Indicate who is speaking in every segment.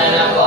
Speaker 1: Amen.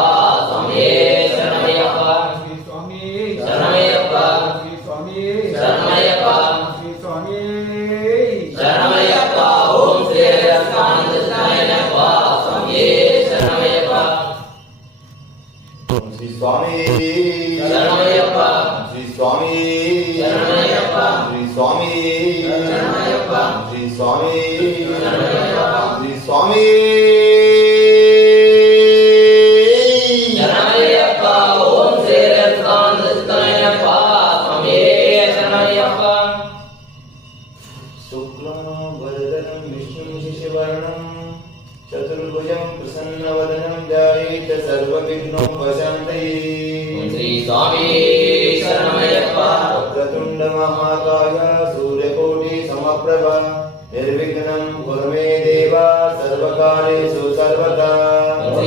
Speaker 2: చతుర్భుజం ప్రసన్నవదనం ధ్యాయేత సర్వవిఘ్నం వశాంతయే
Speaker 1: ఓం శ్రీ స్వామి శరణమయ్యప్ప
Speaker 2: వక్రతుండ మహాకాయ సూర్యకోటి సమప్రభ నిర్విఘ్నం కురు మే దేవ సర్వకార్యేషు సర్వదా
Speaker 1: ఓం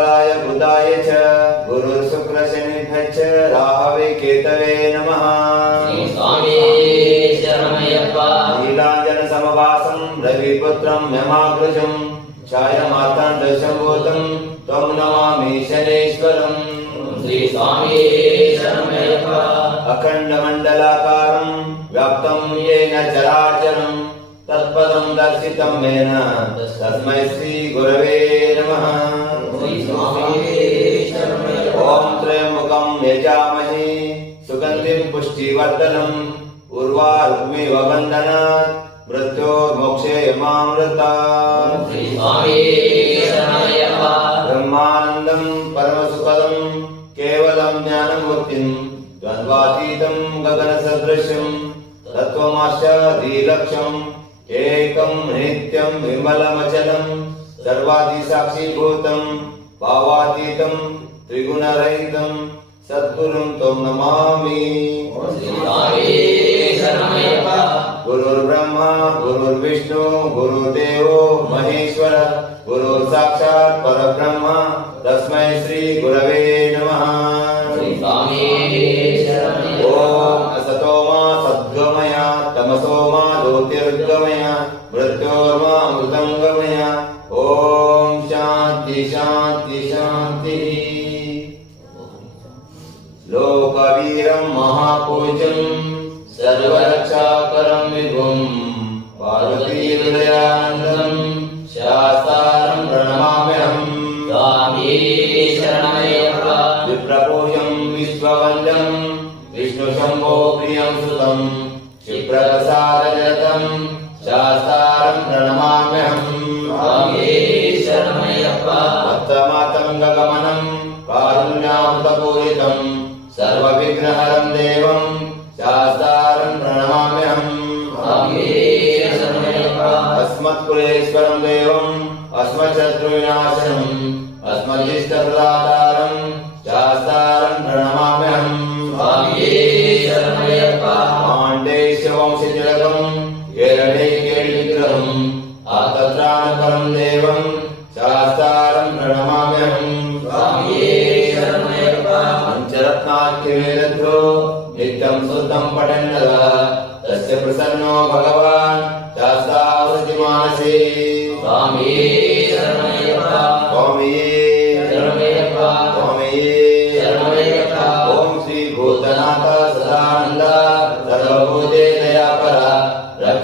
Speaker 2: मङ्गलाय बुधाय च। गुरुशुक्रशनिभ्यश्च राहवे केतवे नमः। नीलाञ्जनसमवासम् रविपुत्रम् यमाग्रजम् छायमातान्तशम्भूतम् त्वम् नमामि शनेश्वरम्। अखण्डमण्डलाकारम् व्याप्तम् येन चराचरम् तत्पदम् दर्शितम् येन
Speaker 1: तस्मै
Speaker 2: श्रीगुरवे नमः। ॐ त्र्यम्बकम् मृत्यो सुगन्धिम् पुष्टिवर्धनम्। उर्वारुक्मिव बन्धनात् मृत्योर्मोक्षे मामृता ब्रह्मानन्दम् परमसुपदम् केवलम् ज्ञानमूर्तिम् द्वन्द्वातीतम् गगनसदृशम् तत्त्वमाश्चादिलक्षम् सर्वाधिसाक्षीभूतम् भावातीतम्, त्रिगुणरहितम् सद्गुरुम् त्वम् नमामि। गुरुर्ब्रह्मा, गुरुर्विष्णु गुरुदेवो महेश्वर, गुरुर्साक्षात् परब्रह्म, तस्मै श्रीगुरवे नमः। ॐ असतो मा सद्गमया, तमसो मा ज्योतिर्ग सर्वामृतं गमय ॐ शान्ति शान्ति शान्तिः। लोकवीरं महापूज्यं सर्वरक्षाकरं विभुं पार्वतीहृदयानन्दं
Speaker 1: शास्तारं
Speaker 2: प्रणमाम्यहं।
Speaker 1: स्वामी शरणमेव
Speaker 2: प्रियं सुतं क्षिप्रसादजतम् शास्त्रं प्रणमाम्यहम्
Speaker 3: अमे शरणयप्पा
Speaker 2: अत्तमातङ्गगमनम् पारुण्यामृतपूरितम् सर्वविग्रहरम् देवम् शास्त्रं प्रणमाम्यहम्
Speaker 3: अमे शरणयप्पा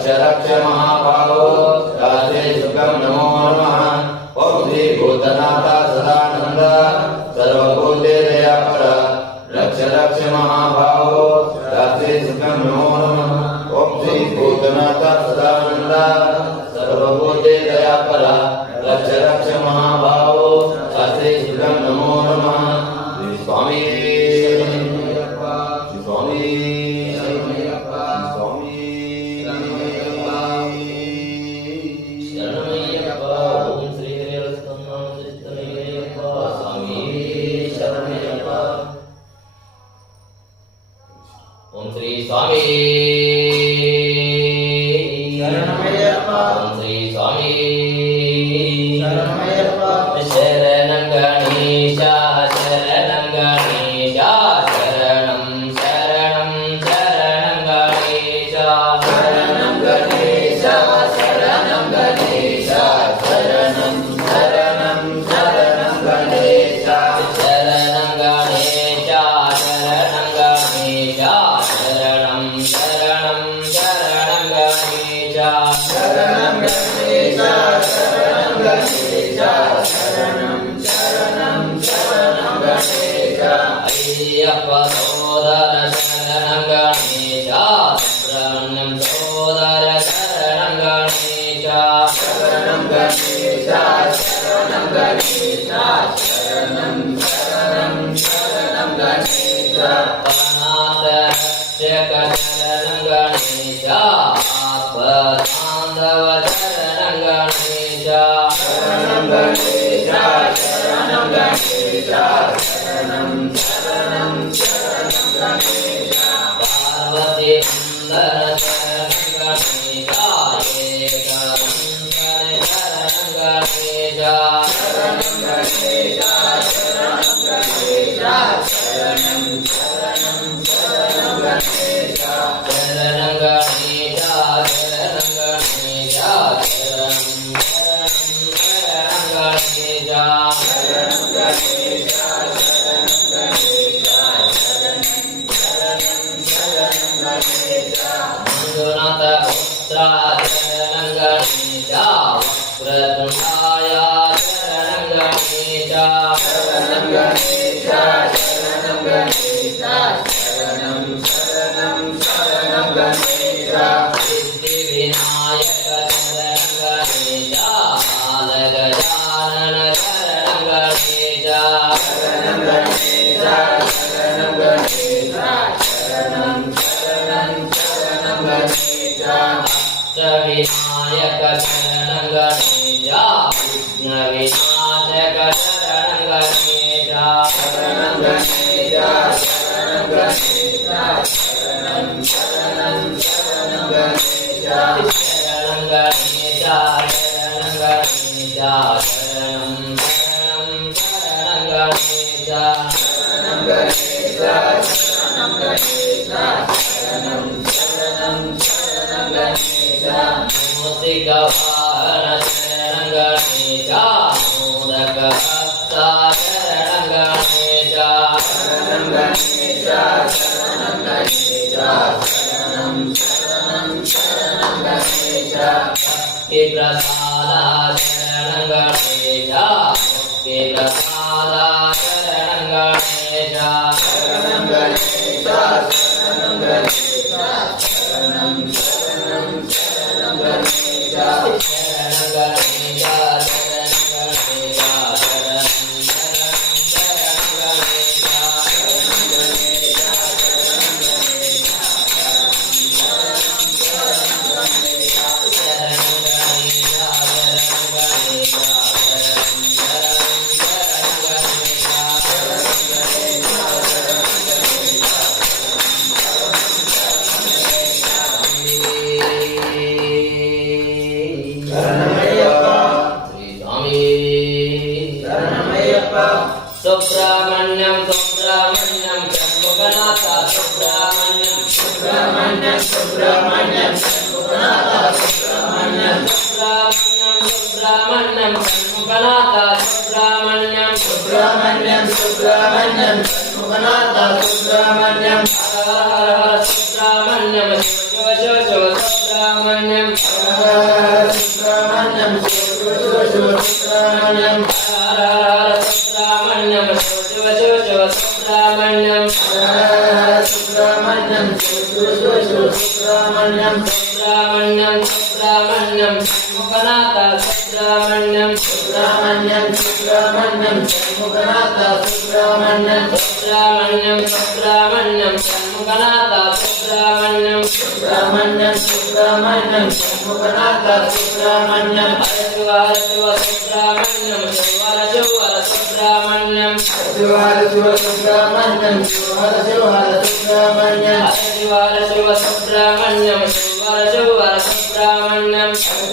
Speaker 2: रक्ष रक्ष महाभागो राधे सुखम नमो नमः। ओम श्री भूतनाथा सदानंद सर्वभूते दयापर रक्ष रक्ष महाभागो राधे सुखम नमो नमः। ओम श्री भूतनाथा सदानंद
Speaker 1: सर्वभूते
Speaker 2: दयापर रक्ष रक्ष महाभागो राधे सुखम नमो नमः।
Speaker 1: ಶರಣಮ Gracias.
Speaker 3: శివ శివ శివ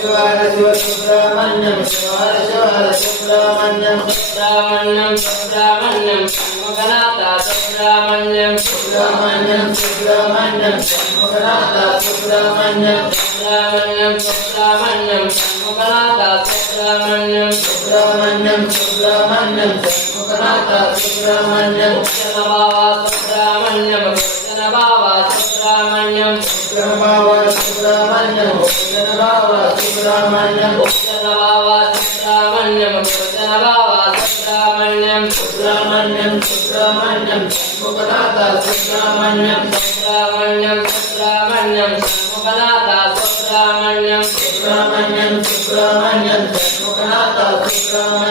Speaker 3: శివాయ శివ సుబ్రహ్మణ్యం శివాయ శివాయ సుబ్రహ్మణ్యం
Speaker 1: సుబ్రహ్మణ్యం సుబ్రహ్మణ్యం శంభుగనాథ సుబ్రహ్మణ్యం
Speaker 3: సుబ్రహ్మణ్యం సుబ్రహ్మణ్యం శంభుగనాథ సుబ్రహ్మణ్యం
Speaker 1: సుబ్రహ్మణ్యం సుబ్రహ్మణ్యం శంభుగనాథ సుబ్రహ్మణ్యం
Speaker 3: సుబ్రహ్మణ్యం సుబ్రహ్మణ్యం శంభుగనాథ సుబ్రహ్మణ్యం సుబ్రహ్మణ్యం గోపనాథ సుబ్రహ్మణ్యం
Speaker 1: సుబ్రహ్మణ్యం సుబ్రహ్మణ్యం గోపనాథ సుబ్రహ్మణ్యం
Speaker 3: సుబ్రహ్మణ్యం సుబ్రహ్మణ్యం గోపనాథ సుబ్రహ్మణ్యం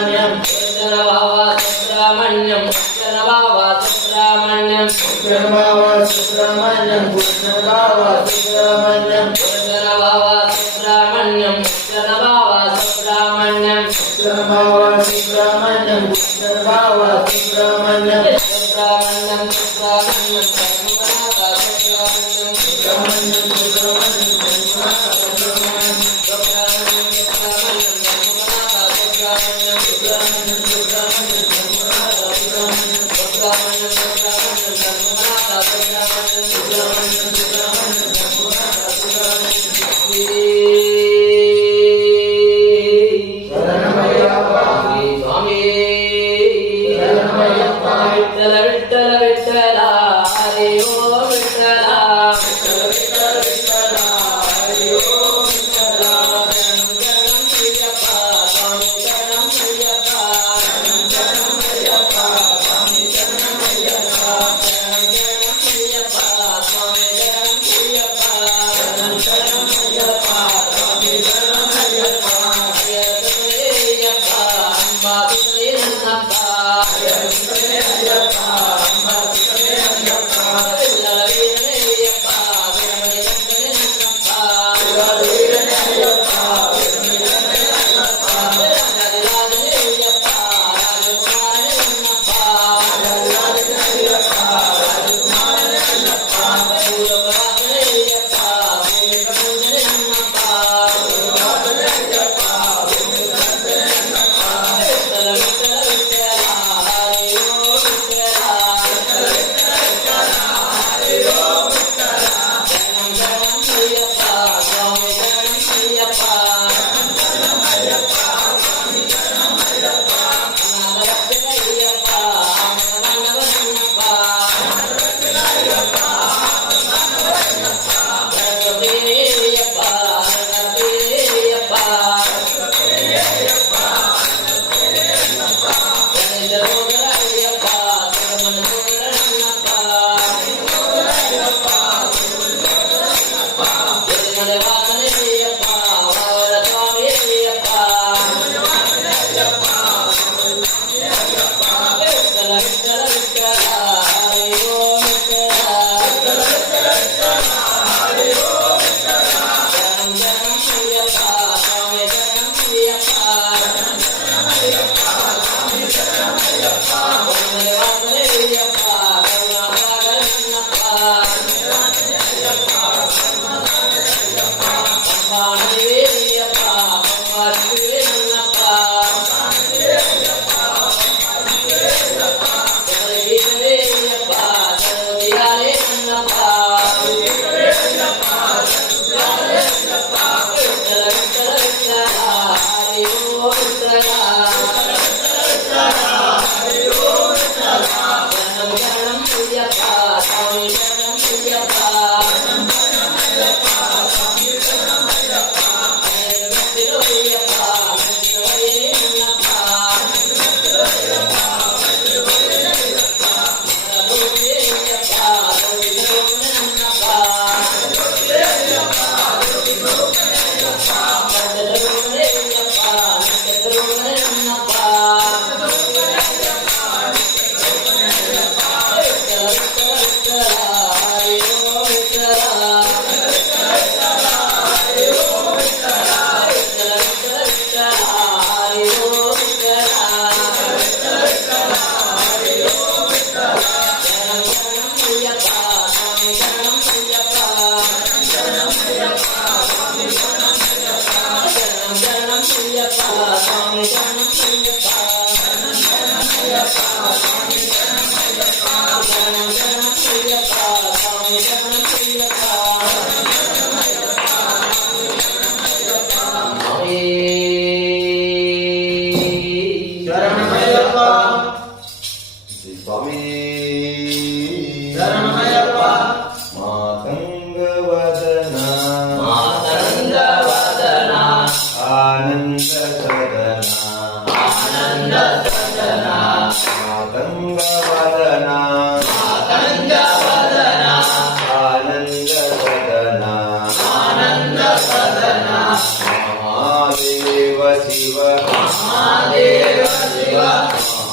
Speaker 2: शिव
Speaker 3: महादेव शिव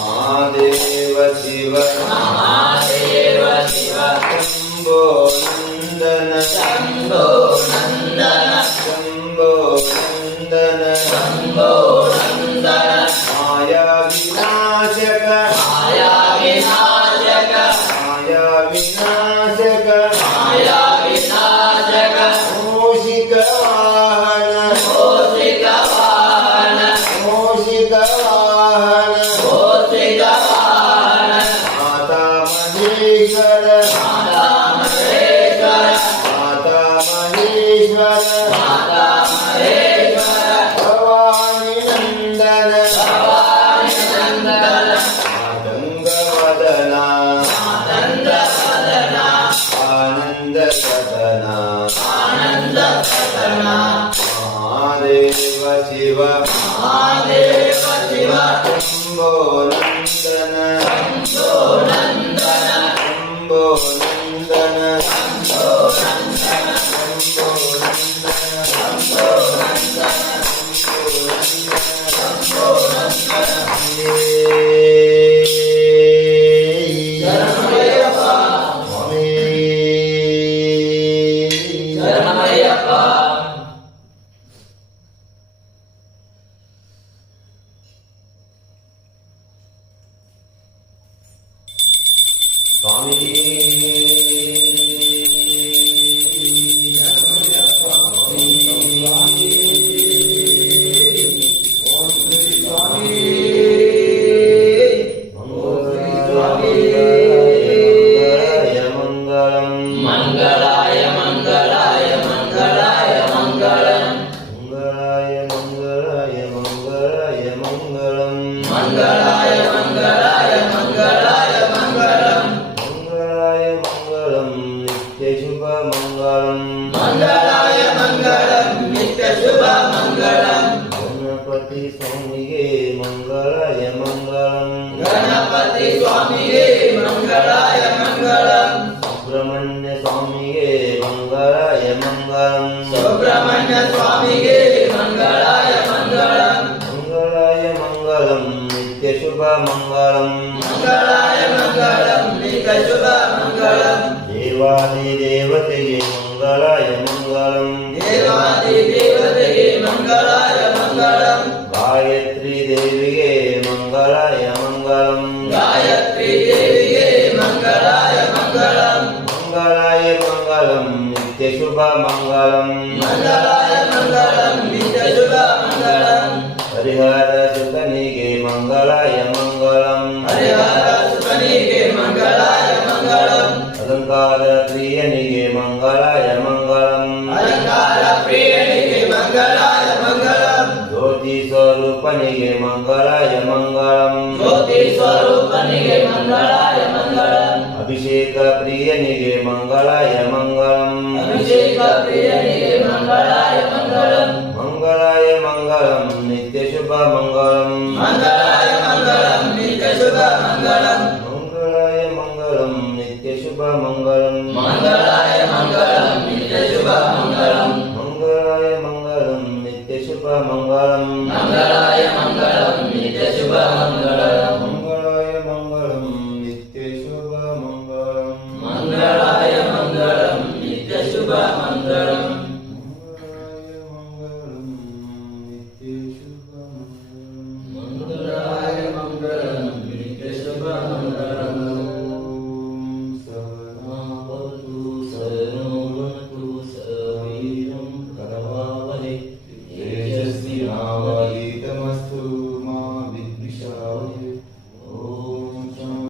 Speaker 2: महादेव शिव
Speaker 1: महादेव शिव
Speaker 2: शंभो
Speaker 3: மங்களாய மங்களம் நித்த சுப மங்களம்
Speaker 2: கணபதி சுவாமியே மங்களாய மங்களம்
Speaker 3: கணபதி சுவாமியே மங்களாய மங்களம்
Speaker 2: சுப்பிரமணிய சுவாமியே மங்களாய மங்களம்
Speaker 3: சுப்பிரமணிய சுவாமியே மங்களாய மங்களம்
Speaker 2: மங்களாய மங்களம் நித்திய சுப மங்களம்
Speaker 3: மங்களாய மங்களம் நித்திய சுப மங்களம்
Speaker 2: தேவாதி தேவதையே మంగళాయ మంగళం.
Speaker 3: మంగళాయ మంగళం.
Speaker 2: గాయత్రి దేవియే మంగళాయ మంగళం.
Speaker 3: గాయత్రి మంగళాయ మంగళం.
Speaker 2: మంగళాయ మంగళం నిత్య శుభ మంగళం హరిహర సుతనిగే మంగళాయ మంగళం.
Speaker 3: హరిహర
Speaker 2: अलंकार प्रिय निगे मंगलाय मंगलम
Speaker 3: अलंकार प्रिय निगे मंगलाय मंगलम
Speaker 2: ज्योति स्वरूप निगे मंगलाय मंगलम
Speaker 3: ज्योति स्वरूप निगे मंगलाय मंगलम
Speaker 2: अभिषेक प्रिय निगे मंगलाय मंगलम
Speaker 3: अभिषेक प्रिय निगे मंगलाय मंगलम
Speaker 2: मंगलाय मंगलम नित्य शुभ मंगलम
Speaker 3: मंगलाय मंगलम नित्य शुभ मंगलम
Speaker 2: శుభ మంగళం
Speaker 3: మంగళాయ మంగళం నిత్య శుభ మంగళం
Speaker 2: మంగళాయ మంగళం నిత్య శుభ మంగళం
Speaker 3: మంగళాయ మంగళం నిత్య శుభ